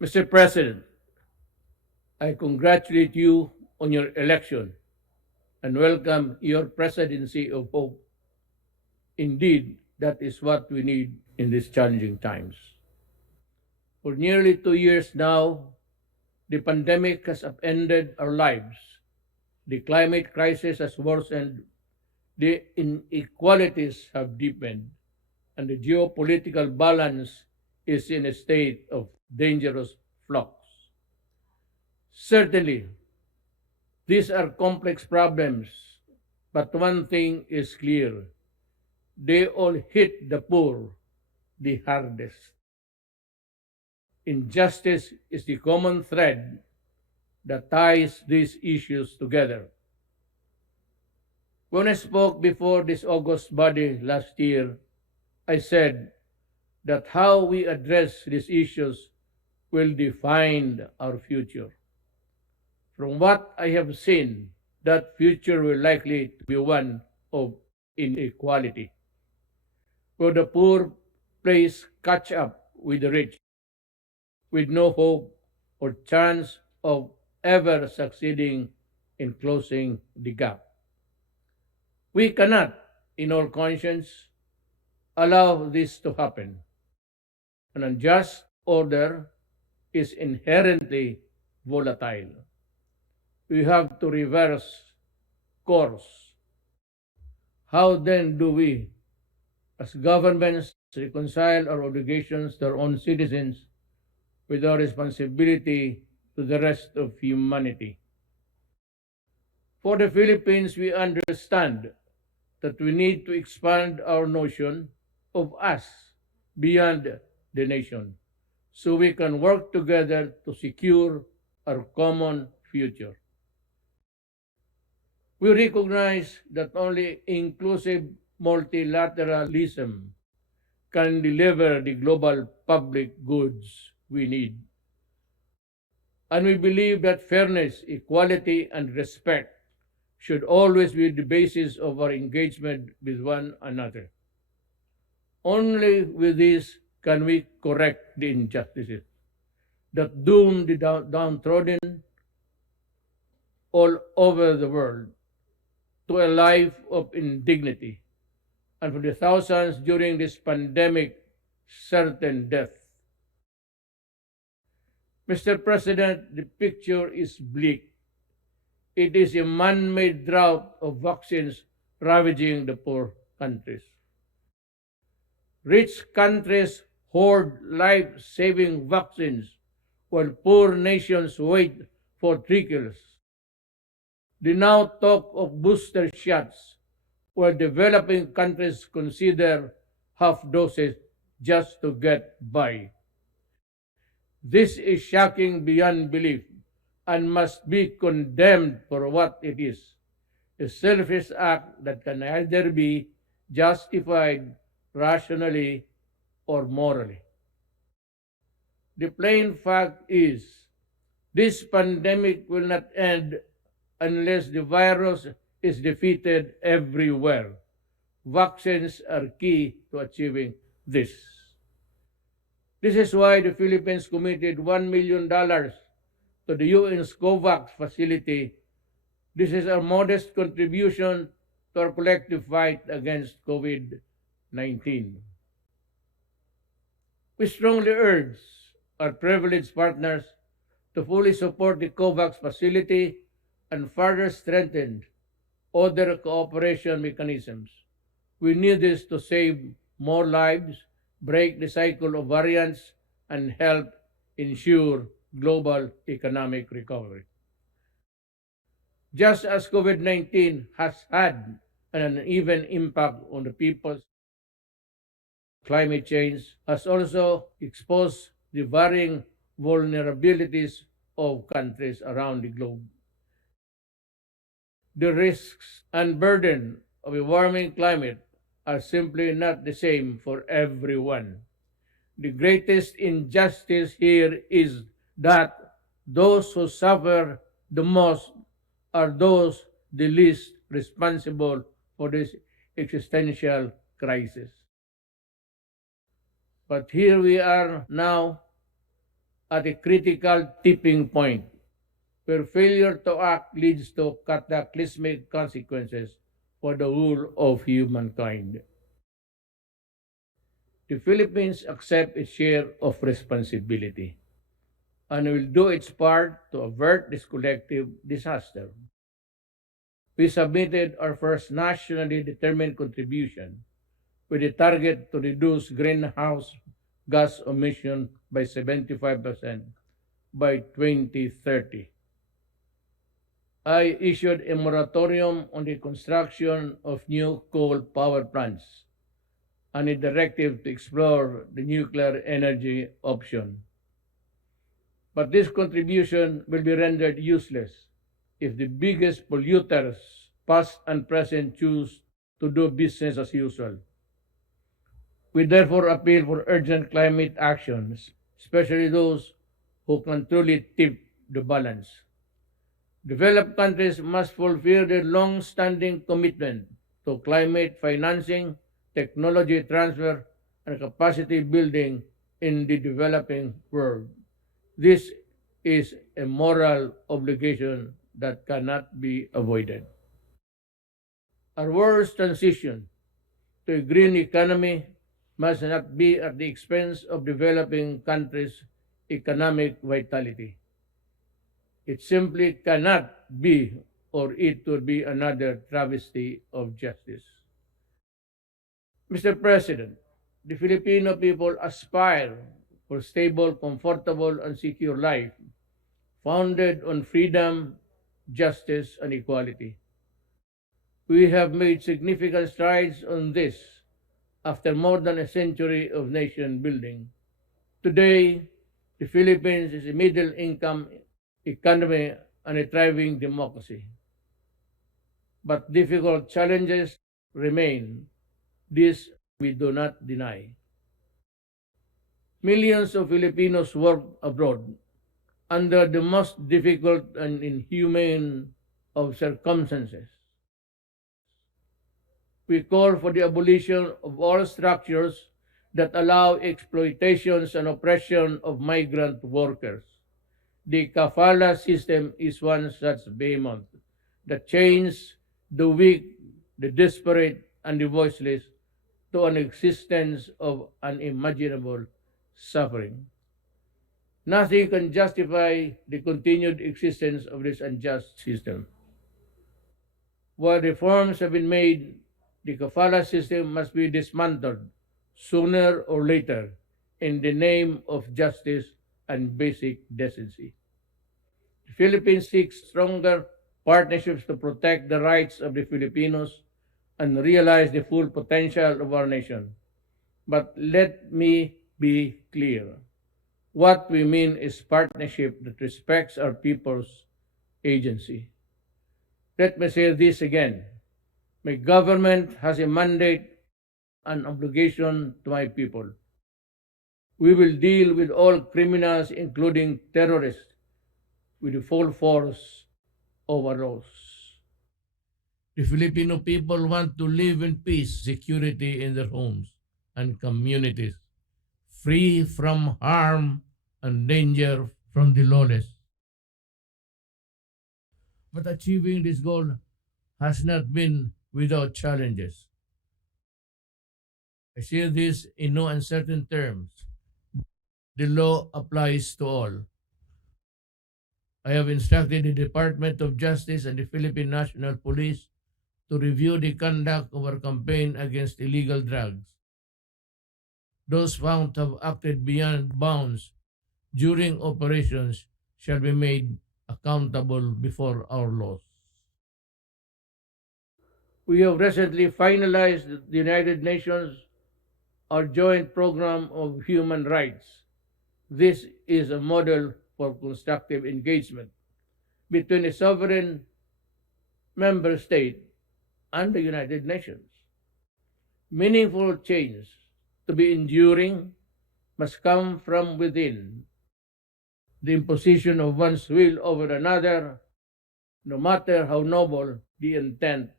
Mr. President, I congratulate you on your election and welcome your presidency of hope. Indeed, that is what we need in these challenging times. For nearly 2 years now, the pandemic has upended our lives. The climate crisis has worsened, the inequalities have deepened, and the geopolitical balance is in a state of dangerous flux. Certainly, these are complex problems, but one thing is clear. They all hit the poor the hardest. Injustice is the common thread that ties these issues together. When I spoke before this August body last year, I said that how we address these issues will define our future. From what I have seen, that future will likely be one of inequality, where the poor plays catch up with the rich, with no hope or chance of ever succeeding in closing the gap. We cannot, in all conscience, allow this to happen. An unjust order is inherently volatile. We have to reverse course. How then do we, as governments, reconcile our obligations to our own citizens with our responsibility to the rest of humanity? For the Philippines, we understand that we need to expand our notion of us beyond the nation so we can work together to secure our common future. We recognize that only inclusive multilateralism can deliver the global public goods we need. And we believe that fairness, equality, and respect should always be the basis of our engagement with one another. Only with this can we correct the injustices that doom the downtrodden all over the world to a life of indignity, and for the thousands during this pandemic, certain death. Mr. President, the picture is bleak. It is a man-made drought of vaccines ravaging the poor countries. Rich countries hoard life-saving vaccines while poor nations wait for trickles. The now talk of booster shots while developing countries consider half doses just to get by. This is shocking beyond belief and must be condemned for what it is, a selfish act that can either be justified rationally or morally. The plain fact is, this pandemic will not end unless the virus is defeated everywhere. Vaccines are key to achieving this. This is why the Philippines committed $1 million to the UN's COVAX Facility. This is a modest contribution to our collective fight against COVID-19. We strongly urge our privileged partners to fully support the COVAX Facility and further strengthen other cooperation mechanisms. We need this to save more lives, break the cycle of variants, and help ensure global economic recovery. Just as COVID-19 has had an uneven impact on the peoples, climate change has also exposed the varying vulnerabilities of countries around the globe. The risks and burden of a warming climate are simply not the same for everyone. The greatest injustice here is that those who suffer the most are those the least responsible for this existential crisis. But here we are now, at a critical tipping point where failure to act leads to cataclysmic consequences for the whole of humankind. The Philippines accept its share of responsibility and will do its part to avert this collective disaster. We submitted our first nationally determined contribution with a target to reduce greenhouse gas emission by 75% by 2030. I issued a moratorium on the construction of new coal power plants and a directive to explore the nuclear energy option. But this contribution will be rendered useless if the biggest polluters, past and present, choose to do business as usual. We therefore appeal for urgent climate actions, especially those who can truly tip the balance. Developed countries must fulfill their long-standing commitment to climate financing, technology transfer, and capacity building in the developing world. This is a moral obligation that cannot be avoided. Our world's transition to a green economy must not be at the expense of developing countries' economic vitality. It simply cannot be, or it would be another travesty of justice. Mr. President, the Filipino people aspire for stable, comfortable, and secure life founded on freedom, justice, and equality. We have made significant strides on this after more than a century of nation building. Today, the Philippines is a middle income economy and a thriving democracy. But difficult challenges remain. This we do not deny. Millions of Filipinos work abroad under the most difficult and inhumane of circumstances. We call for the abolition of all structures that allow exploitations and oppression of migrant workers. The kafala system is one such behemoth that chains the weak, the desperate, and the voiceless to an existence of unimaginable suffering. Nothing can justify the continued existence of this unjust system. While reforms have been made, the kafala system must be dismantled sooner or later in the name of justice and basic decency. The Philippines seeks stronger partnerships to protect the rights of the Filipinos and realize the full potential of our nation. But let me be clear. What we mean is partnership that respects our people's agency. Let me say this again. My government has a mandate and obligation to my people. We will deal with all criminals, including terrorists, with the full force of our laws. The Filipino people want to live in peace, security in their homes and communities, free from harm and danger from the lawless. But achieving this goal has not been without challenges. I say this in no uncertain terms. The law applies to all. I have instructed the Department of Justice and the Philippine National Police to review the conduct of our campaign against illegal drugs. Those found to have acted beyond bounds during operations shall be made accountable before our laws. We have recently finalized the United Nations, our joint program of human rights. This is a model for constructive engagement between a sovereign member state and the United Nations. Meaningful change to be enduring must come from within. The imposition of one's will over another, no matter how noble the intent,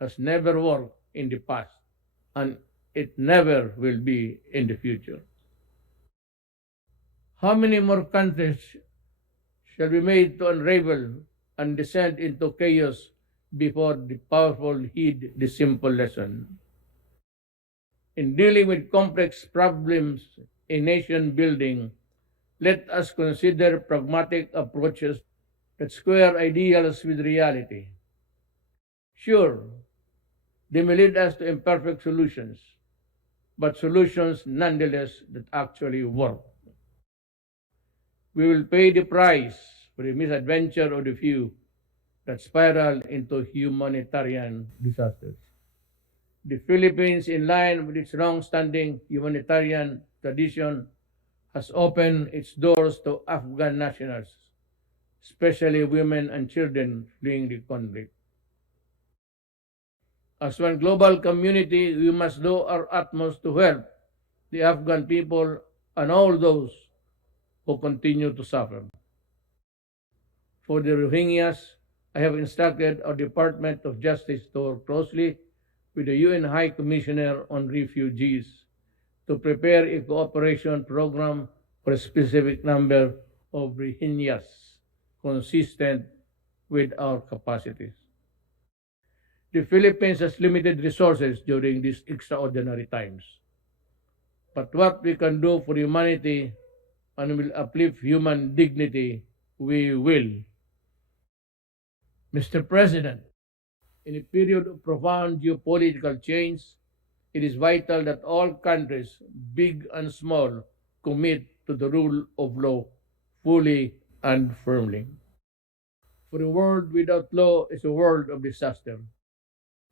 has never worked in the past, and it never will be in the future. How many more countries shall be made to unravel and descend into chaos before the powerful heed the simple lesson? In dealing with complex problems in nation building, let us consider pragmatic approaches that square ideals with reality. Sure, they may lead us to imperfect solutions, but solutions nonetheless that actually work. We will pay the price for the misadventure of the few that spiral into humanitarian disasters. The Philippines, in line with its long-standing humanitarian tradition, has opened its doors to Afghan nationals, especially women and children fleeing the conflict. As one global community, we must do our utmost to help the Afghan people and all those who continue to suffer. For the Rohingyas, I have instructed our Department of Justice to work closely with the UN High Commissioner on Refugees to prepare a cooperation program for a specific number of Rohingyas consistent with our capacities. The Philippines has limited resources during these extraordinary times. But what we can do for humanity and will uplift human dignity, we will. Mr. President, in a period of profound geopolitical change, it is vital that all countries, big and small, commit to the rule of law fully and firmly. For a world without law is a world of disaster,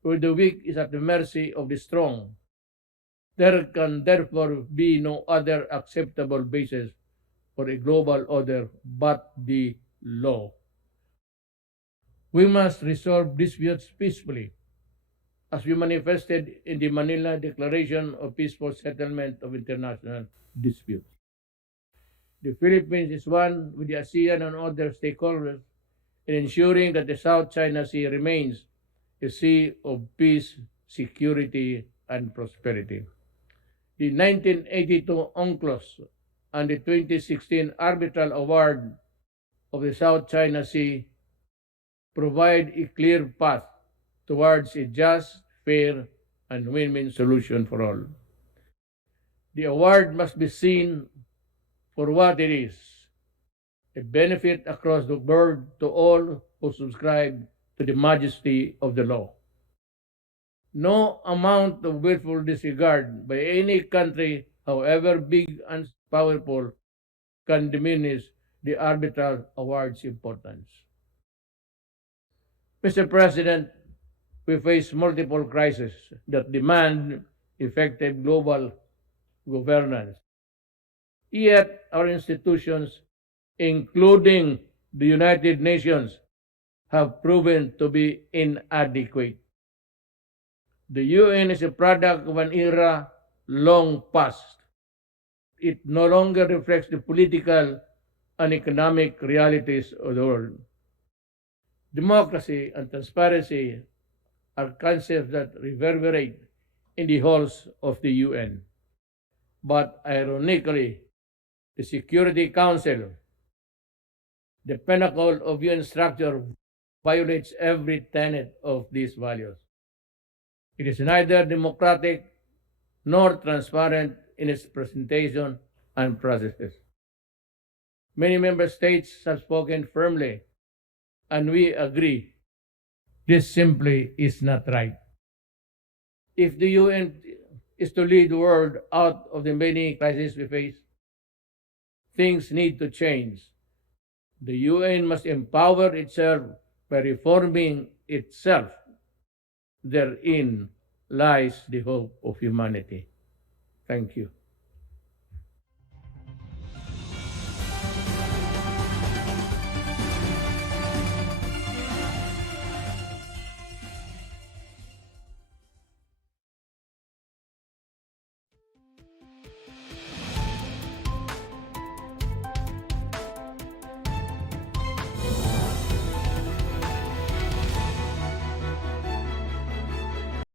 where the weak is at the mercy of the strong. There can therefore be no other acceptable basis for a global order but the law. We must resolve disputes peacefully, as we manifested in the Manila Declaration of Peaceful Settlement of International Disputes. The Philippines is one with the ASEAN and other stakeholders in ensuring that the South China Sea remains a sea of peace, security, and prosperity. The 1982 UNCLOS and the 2016 Arbitral Award of the South China Sea provide a clear path towards a just, fair, and win-win solution for all. The award must be seen for what it is, a benefit across the board to all who subscribe to the majesty of the law. No amount of willful disregard by any country, however big and powerful, can diminish the arbitral award's importance. Mr. President, we face multiple crises that demand effective global governance. Yet our institutions, including the United Nations, have proven to be inadequate. The UN is a product of an era long past. It no longer reflects the political and economic realities of the world. Democracy and transparency are concepts that reverberate in the halls of the UN. But ironically, the Security Council, the pinnacle of UN structure, violates every tenet of these values. It is neither democratic nor transparent in its presentation and processes. Many member states have spoken firmly, and we agree. This simply is not right. If the UN is to lead the world out of the many crises we face, things need to change. The UN must empower itself by reforming itself. Therein lies the hope of humanity. Thank you.